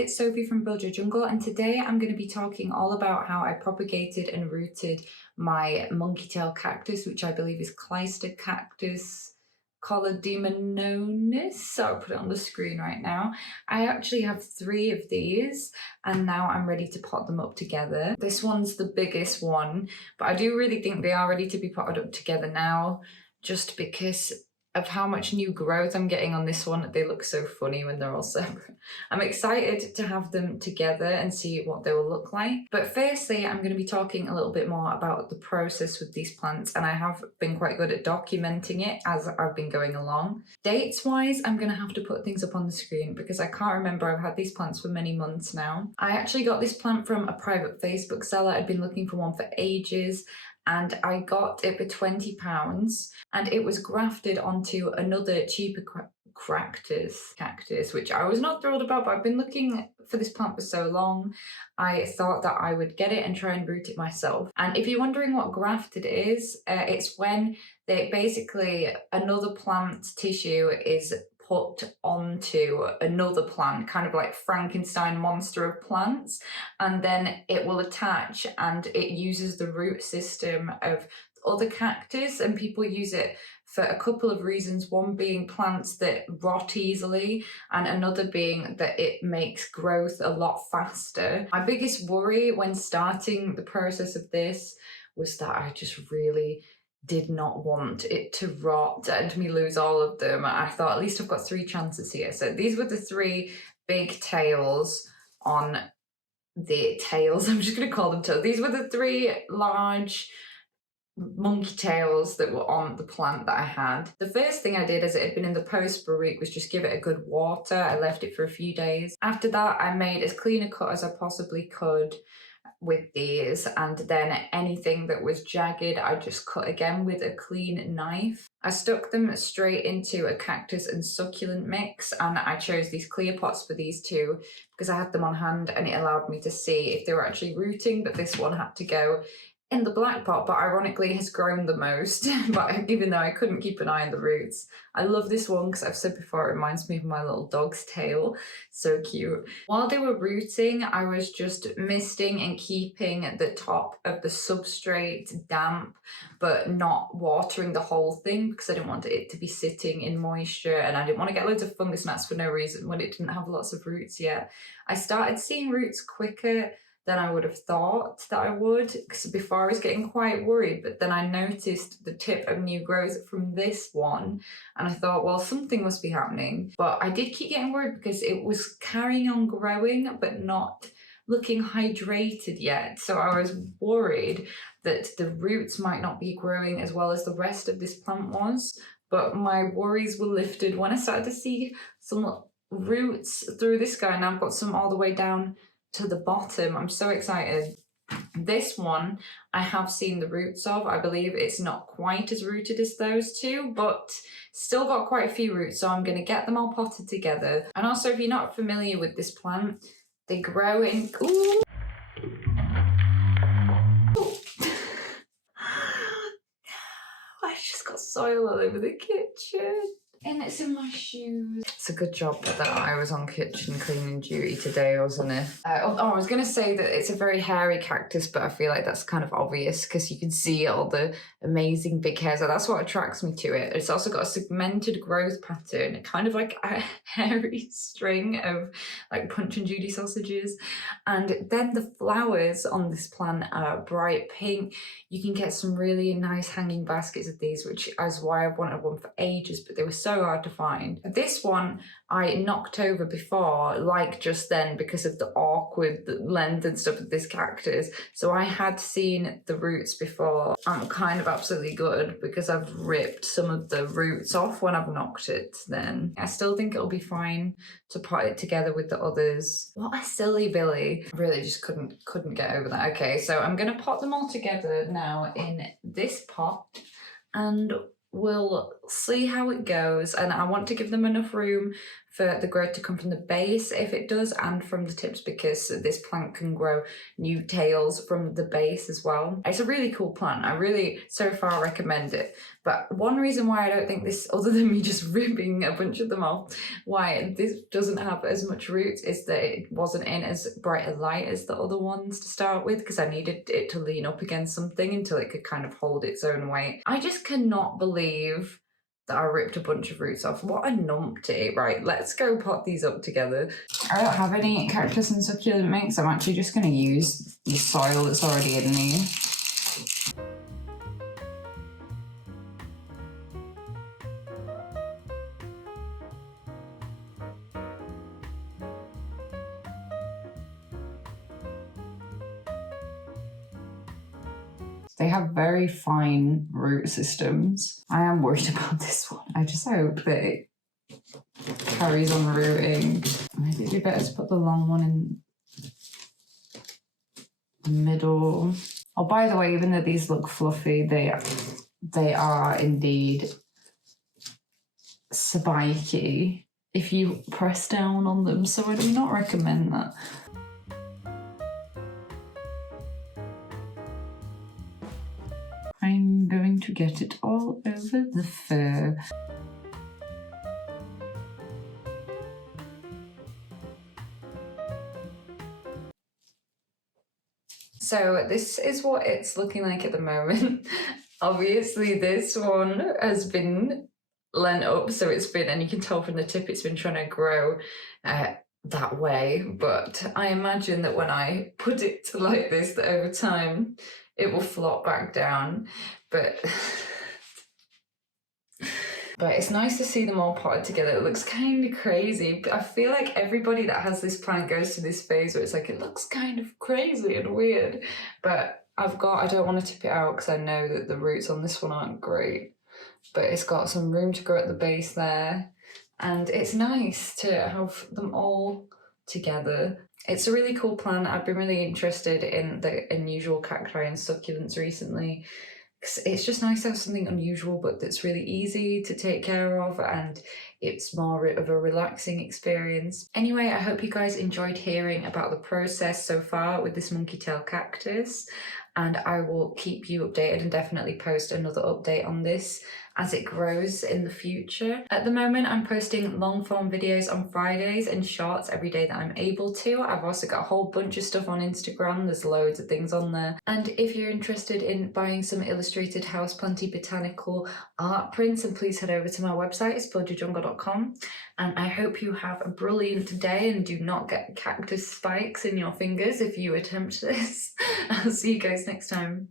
it's Sophie from Build Your Jungle, and today I'm going to be talking all about how I propagated and rooted my monkey tail cactus, which I believe is clyster cactus collodemanonis. So I'll put it on the screen right now. I actually have 3 of these, and now I'm ready to pot them up together. This one's the biggest one, but I do really think they are ready to be potted up together now, just because of how much new growth I'm getting on this one. They look so funny when they're all separate. I'm excited to have them together and see what they will look like. But firstly, I'm going to be talking a little bit more about the process with these plants, and I have been quite good at documenting it as I've been going along. Dates wise, I'm going to have to put things up on the screen because I can't remember. I've had these plants for many months now. I actually got this plant from a private Facebook seller. I'd been looking for one for ages, and I got it for £20, and it was grafted onto another cheaper cactus, which I was not thrilled about, but I've been looking for this plant for so long. I thought that I would get it and try and root it myself. And if you're wondering what grafted is, it's when basically another plant tissue is put onto another plant, kind of like Frankenstein monster of plants, and then it will attach, and it uses the root system of other cactus, and people use it for a couple of reasons, one being plants that rot easily, and another being that it makes growth a lot faster. My biggest worry when starting the process of this was that I just really did not want it to rot and me lose all of them. I thought, at least I've got 3 chances here. So these were the 3 big tails on the tails. I'm just going to call them tails. These were the 3 large monkey tails that were on the plant that I had. The first thing I did, as it had been in the post for a week, was just give it a good water. I left it for a few days. After that, I made as clean a cut as I possibly could with these, and then anything that was jagged I just cut again with a clean knife. I stuck them straight into a cactus and succulent mix, and I chose these clear pots for these 2 because I had them on hand and it allowed me to see if they were actually rooting, but this one had to go in the black pot, but ironically has grown the most, but even though I couldn't keep an eye on the roots. I love this one because I've said before, it reminds me of my little dog's tail. So cute. While they were rooting, I was just misting and keeping the top of the substrate damp, but not watering the whole thing because I didn't want it to be sitting in moisture, and I didn't want to get loads of fungus gnats for no reason when it didn't have lots of roots yet. I started seeing roots quicker than I would have thought that I would, because before I was getting quite worried, but then I noticed the tip of new growth from this one, and I thought, well, something must be happening. But I did keep getting worried because it was carrying on growing but not looking hydrated yet, so I was worried that the roots might not be growing as well as the rest of this plant was. But my worries were lifted when I started to see some roots through this guy, and I've got some all the way down to the bottom. I'm so excited. This one I have seen the roots of. I believe it's not quite as rooted as those 2, but still got quite a few roots, so I'm going to get them all potted together. And also, if you're not familiar with this plant, they grow in... Ooh. I just got soil all over the kitchen. And it's in my shoes. It's a good job that I was on kitchen cleaning duty today, wasn't it? I was going to say that it's a very hairy cactus, but I feel like that's kind of obvious because you can see all the amazing big hairs. So that's what attracts me to it. It's also got a segmented growth pattern, kind of like a hairy string of like Punch and Judy sausages. And then the flowers on this plant are bright pink. You can get some really nice hanging baskets of these, which is why I've wanted one for ages, but they were so hard to find. This one I knocked over before, like just then, because of the awkward length and stuff of this cactus. So I had seen the roots before. I'm kind of absolutely good because I've ripped some of the roots off when I've knocked it then. I still think it'll be fine to pot it together with the others. What a silly Billy. I really just couldn't get over that. Okay, so I'm gonna pot them all together now in this pot, and we'll see how it goes, and I want to give them enough room for the growth to come from the base if it does, and from the tips, because this plant can grow new tails from the base as well. It's a really cool plant. I really so far recommend it. But one reason why I don't think this, other than me just ripping a bunch of them off, why this doesn't have as much roots is that it wasn't in as bright a light as the other ones to start with, because I needed it to lean up against something until it could kind of hold its own weight. I just cannot believe that I ripped a bunch of roots off. What a numpty. Right, let's go pot these up together. I don't have any cactus and succulent mix. I'm actually just going to use the soil that's already in there. They have very fine root systems. I am worried about this one. I just hope that it carries on rooting. Maybe it'd be better to put the long one in the middle. Oh, by the way, even though these look fluffy, they are indeed spiky if you press down on them, so I do not recommend that. I'm going to get it all over the fur. So this is what it's looking like at the moment. Obviously this one has been lent up, so it's been, and you can tell from the tip it's been trying to grow that way, but I imagine that when I put it like this, that over time it will flop back down, but it's nice to see them all potted together. It looks kind of crazy. I feel like everybody that has this plant goes to this phase where it's like, it looks kind of crazy and weird, but I don't want to tip it out because I know that the roots on this one aren't great, but it's got some room to grow at the base there, and it's nice to have them all together. It's a really cool plant. I've been really interested in the unusual cacti and succulents recently. It's just nice to have something unusual but that's really easy to take care of, and it's more of a relaxing experience. Anyway, I hope you guys enjoyed hearing about the process so far with this monkey tail cactus, and I will keep you updated and definitely post another update on this as it grows in the future. At the moment, I'm posting long form videos on Fridays and shorts every day that I'm able to. I've also got a whole bunch of stuff on Instagram. There's loads of things on there. And if you're interested in buying some illustrated houseplanty botanical art prints, then please head over to my website, explodeyourbjungle.com. And I hope you have a brilliant day and do not get cactus spikes in your fingers if you attempt this. I'll see you guys next time.